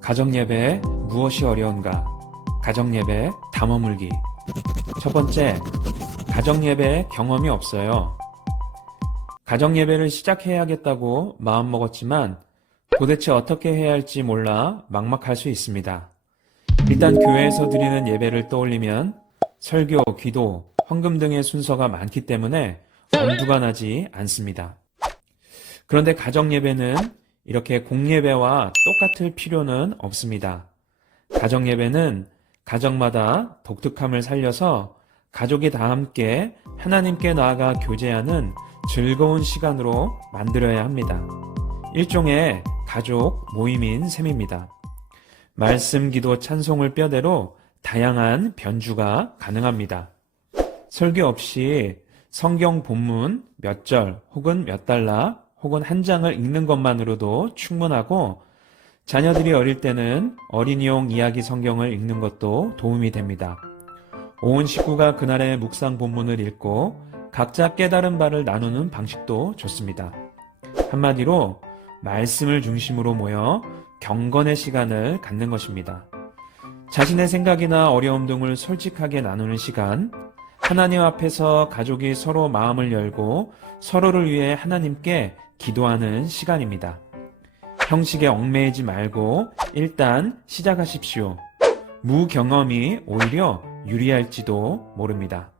가정예배에 무엇이 어려운가? 가정예배 담아물기. 첫 번째, 가정예배에 경험이 없어요. 가정예배를 시작해야겠다고 마음먹었지만 도대체 어떻게 해야 할지 몰라 막막할 수 있습니다. 일단 교회에서 드리는 예배를 떠올리면 설교, 기도, 헌금 등의 순서가 많기 때문에 엄두가 나지 않습니다. 그런데 가정예배는 이렇게 공예배와 똑같을 필요는 없습니다. 가정예배는 가정마다 독특함을 살려서 가족이 다 함께 하나님께 나아가 교제하는 즐거운 시간으로 만들어야 합니다. 일종의 가족 모임인 셈입니다. 말씀, 기도, 찬송을 뼈대로 다양한 변주가 가능합니다. 설교 없이 성경 본문 몇 절 혹은 몇 달라 혹은 한 장을 읽는 것만으로도 충분하고 자녀들이 어릴 때는 어린이용 이야기 성경을 읽는 것도 도움이 됩니다. 온 식구가 그날의 묵상 본문을 읽고 각자 깨달은 바를 나누는 방식도 좋습니다. 한마디로 말씀을 중심으로 모여 경건의 시간을 갖는 것입니다. 자신의 생각이나 어려움 등을 솔직하게 나누는 시간, 하나님 앞에서 가족이 서로 마음을 열고 서로를 위해 하나님께 기도하는 시간입니다. 형식에 얽매이지 말고 일단 시작하십시오. 무경험이 오히려 유리할지도 모릅니다.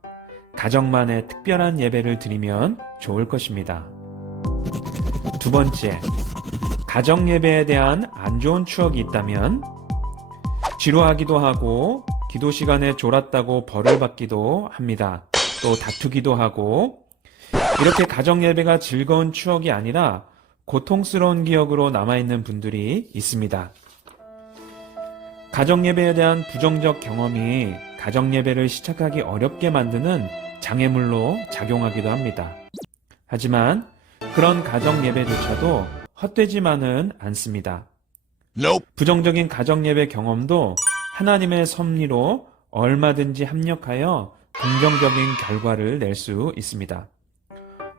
가정만의 특별한 예배를 드리면 좋을 것입니다. 두 번째, 가정 예배에 대한 안 좋은 추억이 있다면 지루하기도 하고 기도 시간에 졸았다고 벌을 받기도 합니다. 또 다투기도 하고 이렇게 가정 예배가 즐거운 추억이 아니라 고통스러운 기억으로 남아있는 분들이 있습니다. 가정 예배에 대한 부정적 경험이 가정 예배를 시작하기 어렵게 만드는 장애물로 작용하기도 합니다. 하지만 그런 가정 예배조차도 헛되지만은 않습니다. 부정적인 가정 예배 경험도 하나님의 섭리로 얼마든지 합력하여 긍정적인 결과를 낼 수 있습니다.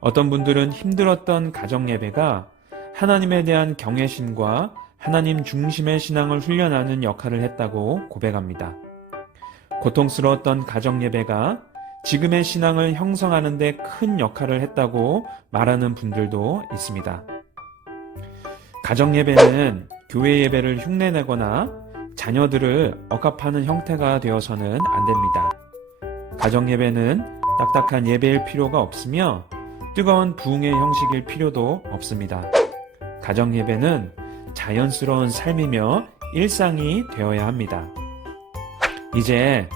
어떤 분들은 힘들었던 가정 예배가 하나님에 대한 경외심과 하나님 중심의 신앙을 훈련하는 역할을 했다고 고백합니다. 고통스러웠던 가정 예배가 지금의 신앙을 형성하는 데 큰 역할을 했다고 말하는 분들도 있습니다. 가정 예배는 교회 예배를 흉내내거나 자녀들을 억압하는 형태가 되어서는 안 됩니다. 가정 예배는 딱딱한 예배일 필요가 없으며 뜨거운 부흥의 형식일 필요도 없습니다. 가정 예배는 자연스러운 삶이며 일상이 되어야 합니다. 이제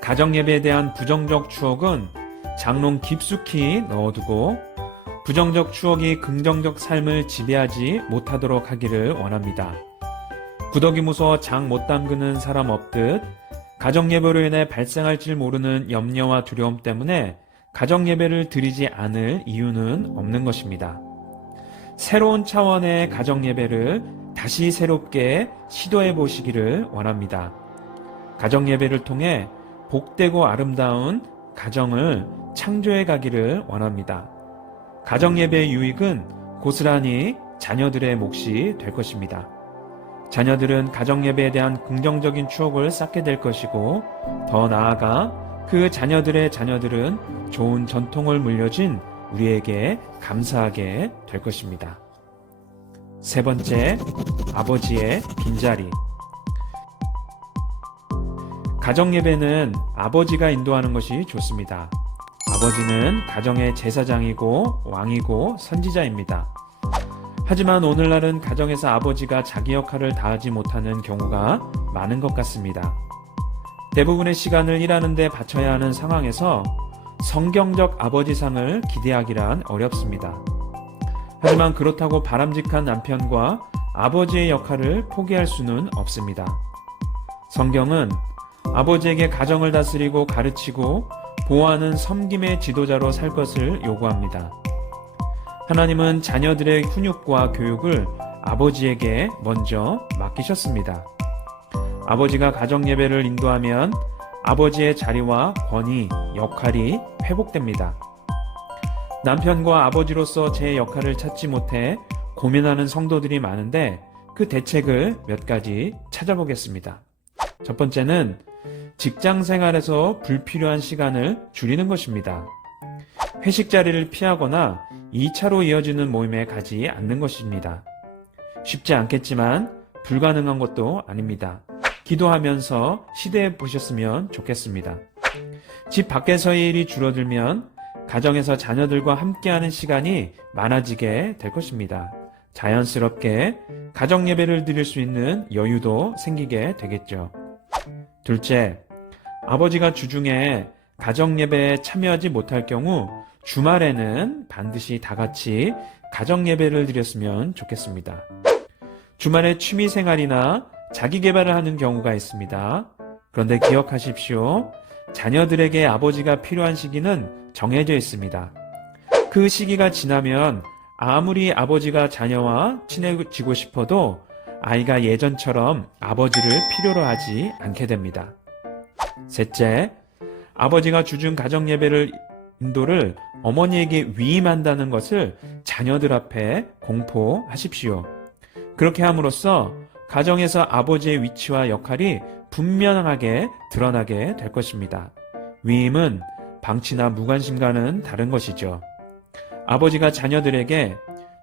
가정 예배에 대한 부정적 추억은 장롱 깊숙이 넣어두고 부정적 추억이 긍정적 삶을 지배하지 못하도록 하기를 원합니다. 구더기 무서워 장 못 담그는 사람 없듯 가정 예배로 인해 발생할지 모르는 염려와 두려움 때문에 가정 예배를 드리지 않을 이유는 없는 것입니다. 새로운 차원의 가정 예배를 다시 새롭게 시도해 보시기를 원합니다. 가정 예배를 통해 복되고 아름다운 가정을 창조해 가기를 원합니다. 가정 예배의 유익은 고스란히 자녀들의 몫이 될 것입니다. 자녀들은 가정 예배에 대한 긍정적인 추억을 쌓게 될 것이고 더 나아가 그 자녀들의 자녀들은 좋은 전통을 물려준 우리에게 감사하게 될 것입니다. 세 번째, 아버지의 빈자리. 가정 예배는 아버지가 인도하는 것이 좋습니다. 아버지는 가정의 제사장이고 왕이고 선지자입니다. 하지만 오늘날은 가정에서 아버지가 자기 역할을 다하지 못하는 경우가 많은 것 같습니다. 대부분의 시간을 일하는 데 바쳐야 하는 상황에서 성경적 아버지상을 기대하기란 어렵습니다. 하지만 그렇다고 바람직한 남편과 아버지의 역할을 포기할 수는 없습니다. 성경은 아버지에게 가정을 다스리고 가르치고 보호하는 섬김의 지도자로 살 것을 요구합니다. 하나님은 자녀들의 훈육과 교육을 아버지에게 먼저 맡기셨습니다. 아버지가 가정 예배를 인도하면 아버지의 자리와 권위, 역할이 회복됩니다. 남편과 아버지로서 제 역할을 찾지 못해 고민하는 성도들이 많은데 그 그 대책을 몇 가지 찾아보겠습니다. 첫 번째는 직장 생활에서 불필요한 시간을 줄이는 것입니다. 회식 자리를 피하거나 2차로 이어지는 모임에 가지 않는 것입니다. 쉽지 않겠지만 불가능한 것도 아닙니다. 기도하면서 시도해 보셨으면 좋겠습니다. 집 밖에서의 일이 줄어들면 가정에서 자녀들과 함께하는 시간이 많아지게 될 것입니다. 자연스럽게 가정 예배를 드릴 수 있는 여유도 생기게 되겠죠. 둘째, 아버지가 주중에 가정 예배에 참여하지 못할 경우 주말에는 반드시 다 같이 가정 예배를 드렸으면 좋겠습니다. 주말에 취미 생활이나 자기 개발을 하는 경우가 있습니다. 그런데 기억하십시오. 자녀들에게 아버지가 필요한 시기는 정해져 있습니다. 그 시기가 지나면 아무리 아버지가 자녀와 친해지고 싶어도 아이가 예전처럼 아버지를 필요로 하지 않게 됩니다. 셋째, 아버지가 주중 가정 예배를 인도를 어머니에게 위임한다는 것을 자녀들 앞에 공포하십시오. 그렇게 함으로써 가정에서 아버지의 위치와 역할이 분명하게 드러나게 될 것입니다. 위임은 방치나 무관심과는 다른 것이죠. 아버지가 자녀들에게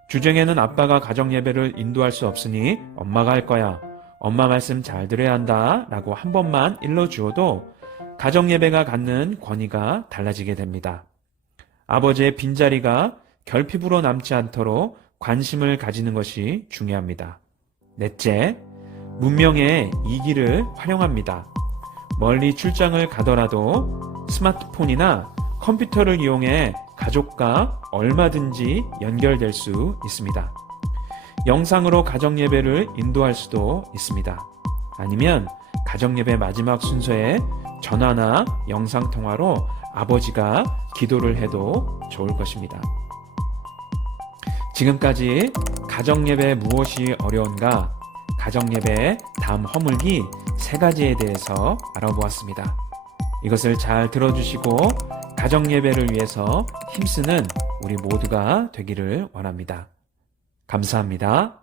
주중에는 아빠가 가정 예배를 인도할 수 없으니 엄마가 할 거야. 엄마 말씀 잘 들어야 한다. 라고 한 번만 일러주어도 가정 예배가 갖는 권위가 달라지게 됩니다. 아버지의 빈자리가 결핍으로 남지 않도록 관심을 가지는 것이 중요합니다. 넷째, 문명의 이 길을 활용합니다. 멀리 출장을 가더라도 스마트폰이나 컴퓨터를 이용해 가족과 얼마든지 연결될 수 있습니다. 영상으로 가정예배를 인도할 수도 있습니다. 아니면 가정예배 마지막 순서에 전화나 영상통화로 아버지가 기도를 해도 좋을 것입니다. 지금까지 가정예배 무엇이 어려운가? 가정예배의 다음 허물기 3가지에 대해서 알아보았습니다. 이것을 잘 들어주시고 가정예배를 위해서 힘쓰는 우리 모두가 되기를 원합니다. 감사합니다.